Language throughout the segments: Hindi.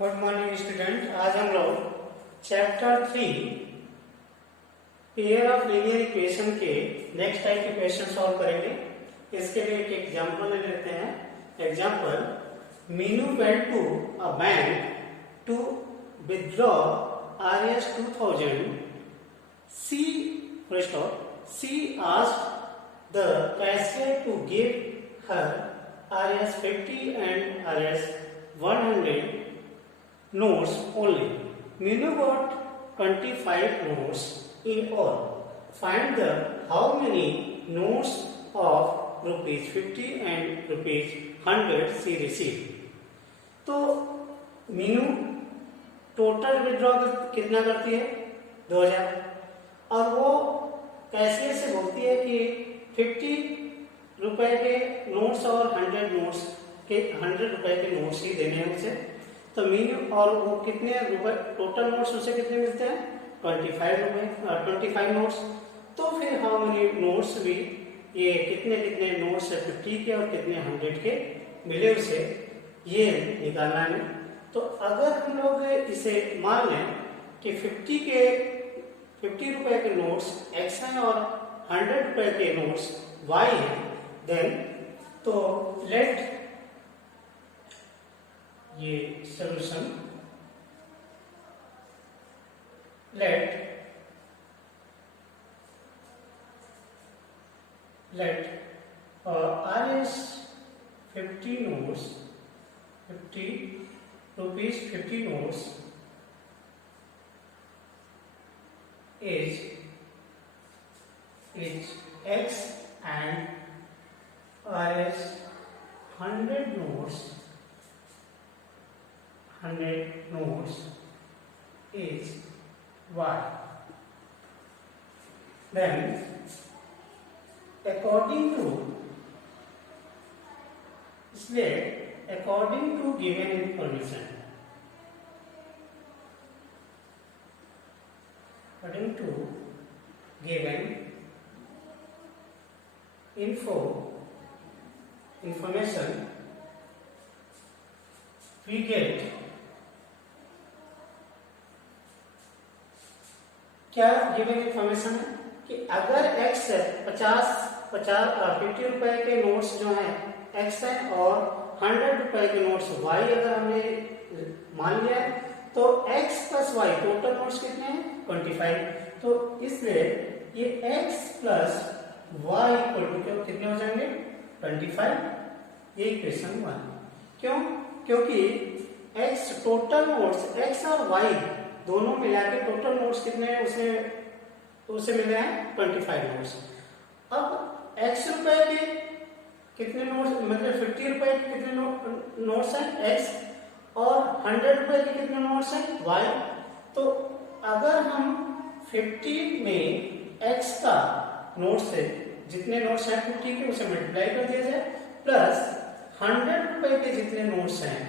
Good morning student. आज हम लोग chapter 3 pair of linear equation के नेक्स्ट टाइप के क्वेश्चन सॉल्व करेंगे। इसके लिए एक एग्जांपल ले लेते हैं। Example, Meenu went to a bank to withdraw Rs 2000. She asked the cashier to give her Rs 50 and Rs 100 notes only. Minu got 25 notes in all. Find the how many notes of rupees 50 and rupees 100 she received. तो मीनू टोटल विड्रॉ कितना करती है? 2000, और वो कैशियर से बोलती है कि 50 रुपए के नोट्स और 100 नोट्स के 100 रुपए के नोट्स ही देने हैं उसे। तो मीनू और वो कितने रुपए टोटल नोट्स उसे कितने मिलते हैं? 25 नोट्स। तो फिर हाउ मेनी नोट्स भी ये कितने नोट्स है 50 के और कितने 100 के मिले उसे, ये निकालना है। तो अगर हम लोग इसे मान लें कि 50 रुपए के नोट्स x हैं और 100 रुपए के नोट्स y हैं, देन तो लेट ये solution let Rs 50 notes 50 rupees 50 notes is x and Rs 100 notes is y. Then according to given information, information we get क्या गिवन इंफॉर्मेशन है कि अगर x 50 रुपए के नोट्स जो हैं x है और 100 रुपए के नोट्स y अगर हमने मान लिया है, तो x plus y total notes कितने हैं? 25। तो इसलिए ये x plus y equal to कितने हो जाएंगे? 25। ये इक्वेशन 1। क्यों? क्योंकि x टोटल नोट्स x और y दोनों मिला के टोटल नोट्स कितने हैं उसे मिले हैं 25 नोट्स। अब x रुपए के कितने नोट्स, मतलब 50 रुपए के कितने नोट्स हैं x और 100 रुपए के कितने नोट्स हैं y। तो अगर हम 50 में x का नोट से जितने नोट्स हैं 50 के उसे मल्टीप्लाई कर दिया जाए, प्लस 100 रुपए के जितने नोट्स हैं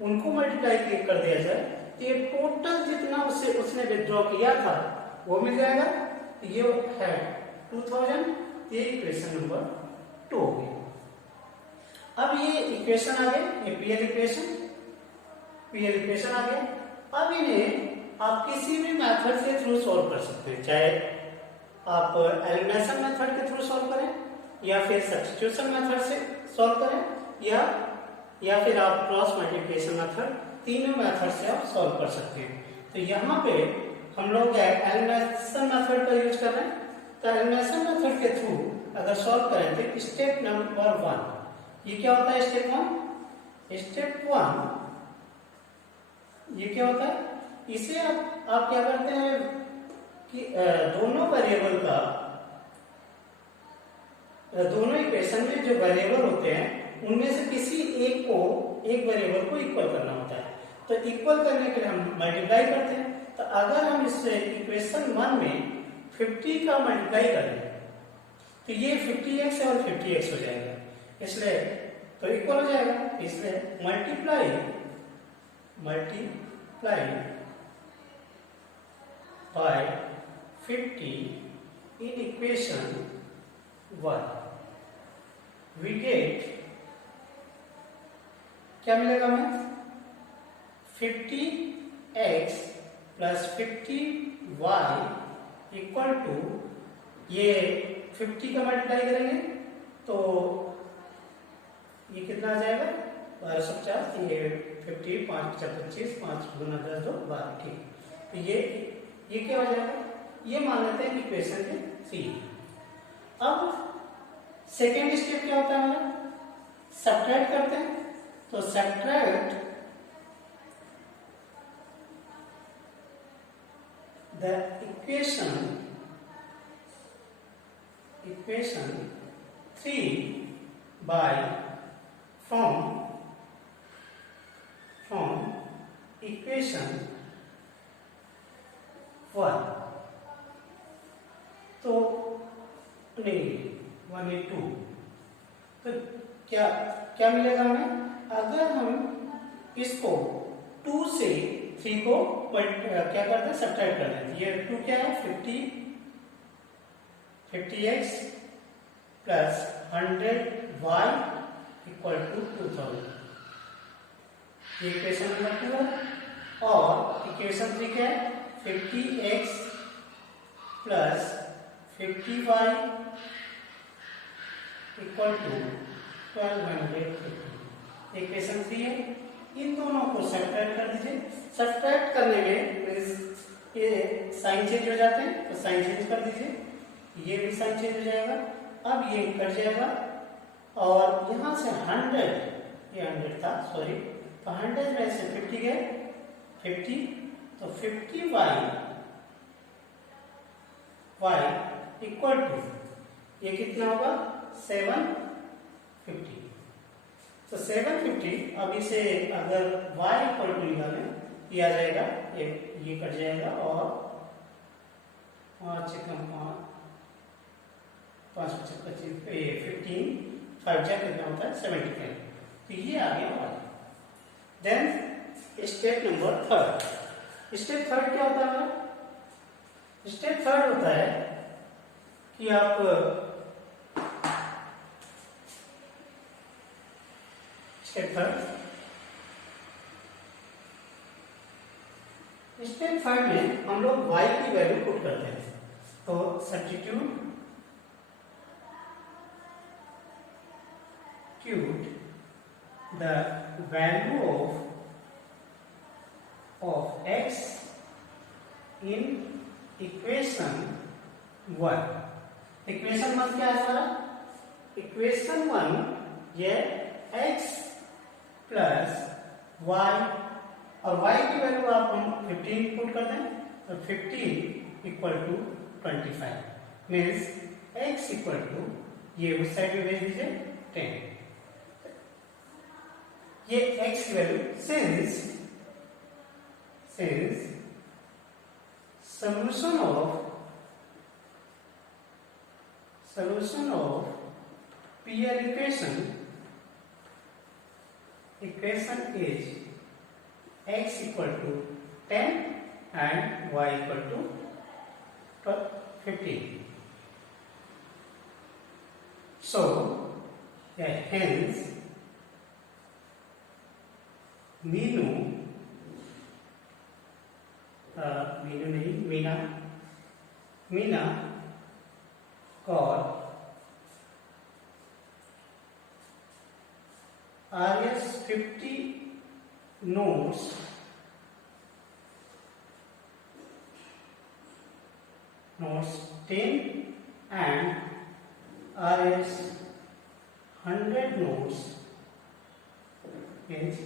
उनको मल्टीप्लाई कर दिया जाए, ये टोटल जितना उसने विथड्रॉ किया था वो मिल जाएगा। ये है 2000। ये इक्वेशन नंबर 2 हो गई। अब ये इक्वेशन आ गए, ये पीएल इक्वेशन आ गया। अब इन्हें आप किसी भी मेथड के थ्रू सॉल्व कर सकते हैं, चाहे आप एलिमिनेशन मेथड के थ्रू सॉल्व करें या फिर सब्स्टिट्यूशन मेथड से सॉल्व करें या फिर आप क्रॉस मल्टीप्लिकेशन मेथड, तीनों मेथड से आप सॉल्व कर सकते हैं। तो यहाँ पे हम लोग एलिमिनेशन मेथड का यूज कर रहे हैं। तो एलिमिनेशन मेथड के थ्रू अगर सॉल्व करें तो स्टेप नंबर 1 ये क्या होता है? स्टेप 1 ये क्या होता है? इसे आप क्या करते हैं कि दोनों वेरिएबल का दोनों इक्वेशन में जो वेरिएबल होते हैं उनमें से किसी एक वेरिएबल को इक्वल करना होता है। तो इक्वल करने के लिए हम मल्टीप्लाई करते हैं। तो अगर हम इससे इक्वेशन 1 में 50 का मल्टीप्लाई करें तो ये 50x और 50x हो जाएगा, इसलिए तो इक्वल हो जाएगा। इसलिए multiply by 50 in equation 1 we get क्या मिलेगा हमें 50x plus 50y equal to, ये 50 का मल्टीप्लाई करेंगे तो ये कितना आ जाएगा 1250, ये 50 5 25 5 गुना 10 2 12, ठीक। तो ये क्या हो जाएगा, ये मान लेते हैं इक्वेशन के सी। अब सेकेंड स्टेप क्या होता है हमारा, सब्ट्रैक्ट करते हैं। तो subtract the equation 3 by from equation 1, तो नहीं 1 2, तो क्या क्या मिलेगा हमें, अगर हम इसको 2 से 3 को क्या करते हैं, सब्ट्रैक्ट करते हैं। ये 2 क्या है 50x plus 100y equal to 2000, ये इक्वेशन नंबर 2 है। और इक्वेशन 3 क्या है, 50x plus 50y equal to 1250, equation 3 है। इन दोनों को सब्ट्रैक्ट कर दीजिए। सब्ट्रैक्ट करने में ये साइन चेंज हो जाते हैं, तो साइन चेंज कर दीजिए, ये भी साइन चेंज हो जाएगा। अब ये कट जाएगा और यहां से 100, ये 100 था सॉरी, तो 100 में से 50 गए 50, तो 50y इक्वल टू, ये कितना होगा 750। तो 750, अब इसे अगर y इक्वल टू निकालें, ये आ जाएगा, ये कट जाएगा और 5 5 25 15 5 जा कितना होता है 75, तो ये आ गया y। Then step number 3, step 3 क्या होता है, स्टेप 3 होता है कि आप स्टेप 3 में हम लोग y की वैल्यू पुट करते हैं। तो substitute the value of x in equation 1। Equation 1 क्या है हमारा, इक्वेशन 1 ये x प्लस y, और y की वैल्यू आप हम 15 पुट कर दें, तो 15 equal to 25, means x equal to, ये उस साइड में भेज दीजिए 10। ये x की value, since solution of PL equation is x equal to 10 and y equal to 15. So hence Meena और RS 50 notes notes 10 and RS 100 notes is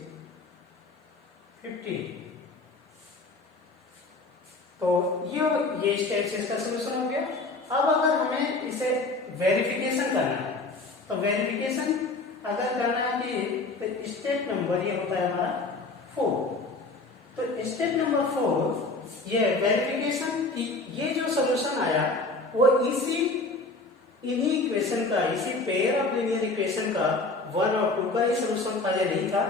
50। तो ये स्टेप से इसका सोल्यूशन हो गया। अब अगर हमें इसे वेरिफिकेशन करना है, तो वेरिफिकेशन अगर करना है कि स्टेप नंबर ये होता है हमारा 4। तो स्टेप नंबर 4 ये वेरिफिकेशन, ये जो सोल्यूशन आया वो इन्हीं इक्वेशन का, इसी पेयर ऑफ लीनियर इक्वेशन का 1 और 2 का ही सोल्यूशन था या नहीं था,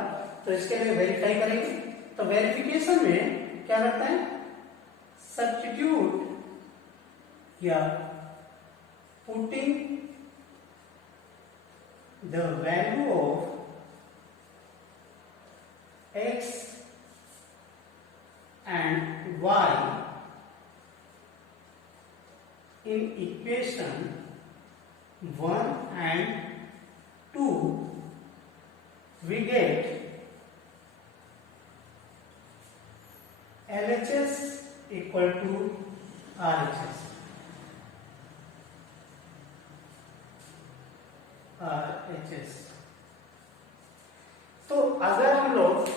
तो इसके लिए वेरीफाई करेंगे। तो वेरिफिकेशन में क्या करते हैं, सब्स्टिट्यूट या putting the value of x y in equation 1 and 2 we get LHS equal to RHS. तो अगर हम लोग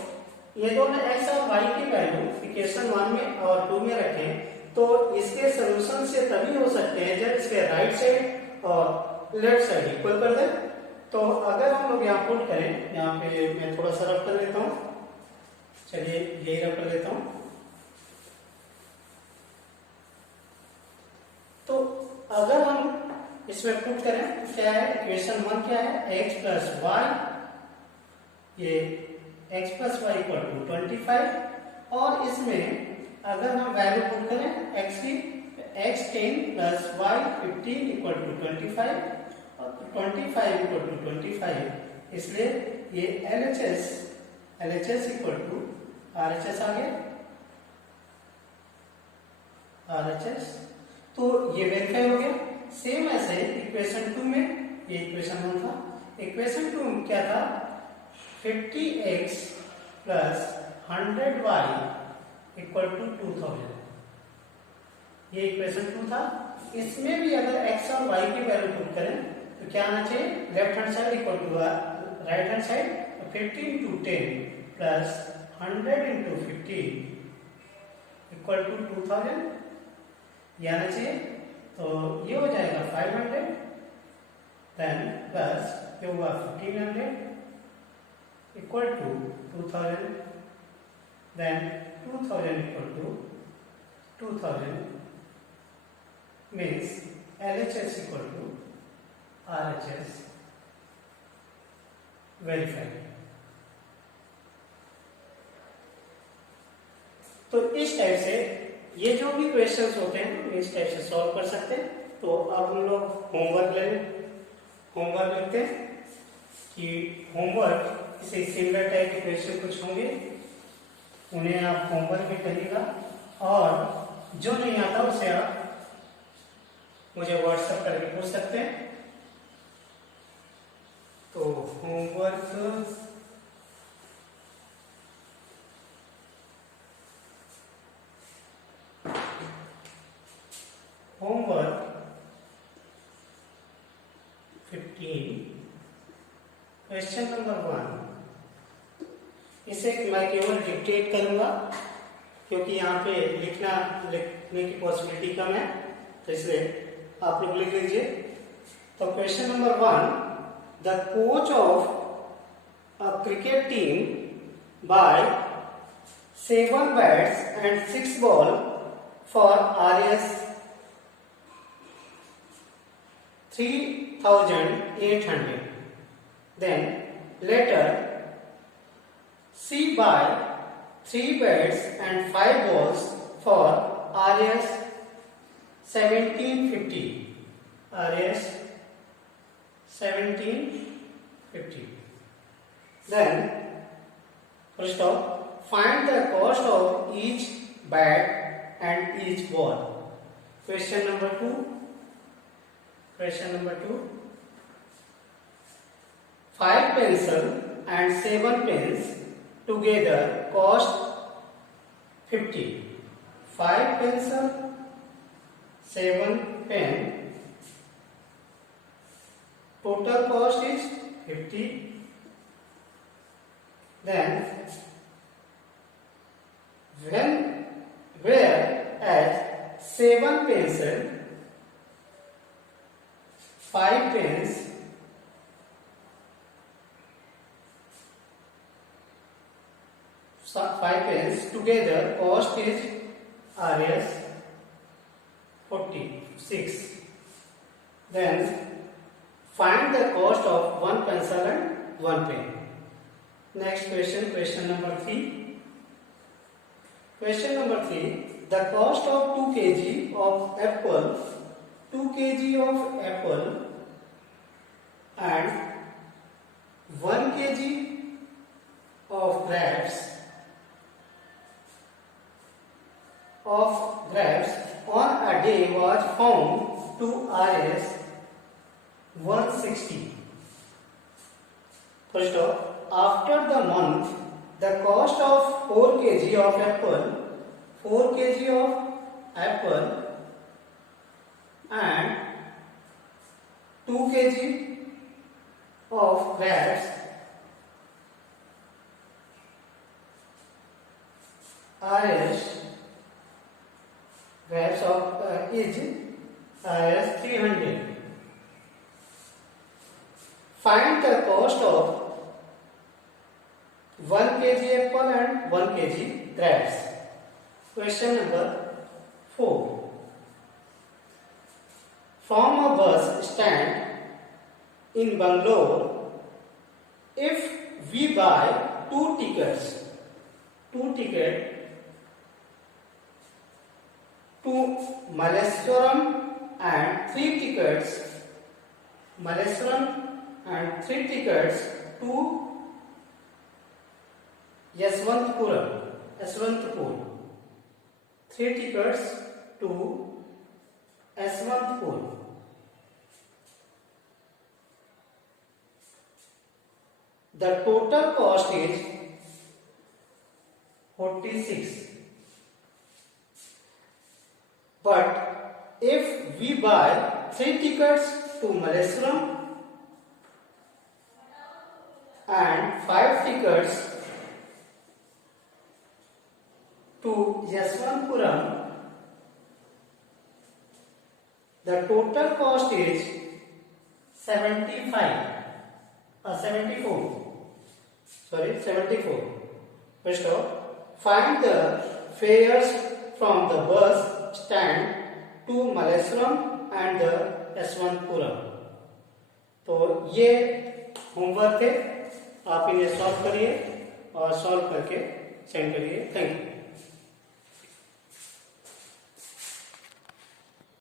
ये दोनों x और y की वैल्यू इक्वेशन 1 में और 2 में रखें तो इसके सॉल्यूशन से तभी हो सकते हैं जब इसके राइट साइड और लेफ्ट साइड इक्वल कर दें। तो अगर हम लोग यहाँ पुट करें, यहाँ पे मैं थोड़ा सा रफ कर लेता हूँ, चलिए यही रफ कर लेता हूँ। तो अगर हम इसमें पुट करें क्या है, इक्वेशन 1 क्या है, x प्लस वाई, ये x plus Y equal to 25 और इसमें अगर हम वैल्यू पुट करें x की, x 10 plus Y 15 equal to 25 और 25 इक्वल टू 25, इसलिए ये LHS इक्वल टू RHS आ गया, RHS। तो ये वेरीफाई हो गया। सेम ऐसे इक्वेशन 2 में, ये इक्वेशन 1 था, इक्वेशन 2 में क्या था, 50x plus 100y equal to 2000, ये इक्वेशन 2 था। इसमें भी अगर x और y की वैल्यू पुट करें तो क्या आना चाहिए, left hand side equal to right hand side, 50 into 10 plus 100 into 50 equal to 2000, ये आना चाहिए। तो ये हो जाएगा 500, देन प्लस ये हुआ 1500 equal to 2000, then 2000 equal to 2000 means LHS equal to RHS verified। तो इस टाइप से ये जो भी क्वेश्चंस होते हैं इस टाइप से सॉल्व कर सकते हैं। तो अब हम लोग होमवर्क लिखते हैं कि होमवर्क इसे सिमिलर टाइप के क्वेश्चन कुछ होंगे, उन्हें आप होमवर्क में करिएगा और जो नहीं आता उसे आप मुझे व्हाट्सएप करके पूछ सकते हैं। तो होमवर्क होमवर्क 15 क्वेश्चन नंबर 1, इसे मैं केवल डिक्टेट करूंगा क्योंकि यहाँ पे लिखने की पॉसिबिलिटी कम है, तो इसलिए आप लोग लिख लीजिए। तो question number 1, the coach of a cricket team buy 7 bats and 6 ball for RS 3800, then later C buy 3 bats and 5 balls for RS 1750, RS 1750, then full stop, find the cost of each bat and each ball। Question number 2, question number 2, 5 pencil and 7 pens together cost 50, 5 pencil 7 pen total cost is 50, then whereas 7 pencil 5 pens together cost is RS 46, then find the cost of 1 pencil and 1 pen। Next question, question number 3, question number 3, the cost of 2 kg of apple, 2 kg of apple and 1 kg of grapes of grapes on a day was found to Rs 160. First off, after the month, the cost of 4 kg of apple, 4 kg of apple and 2 kg of grapes grapes of is Rs 300. Find the cost of 1 kg apple and 1 kg grapes. Question number 4. From a bus stand in Bangalore, if we buy 2 tickets to Malleswaram and 3 tickets to Yeshwantpur. 3 tickets to Yeshwantpur. The total cost is 46. But if we buy 3 tickets to Malleswaram and 5 tickets to Yeshwantpuram, the total cost is 74. First off, find the fares from the bus stand to Malleswaram and the Yeshwantpuram. तो ये होमवर्क है, आप इन्हें सॉल्व करिए और सॉल्व करके सेंड करिए. Thank you.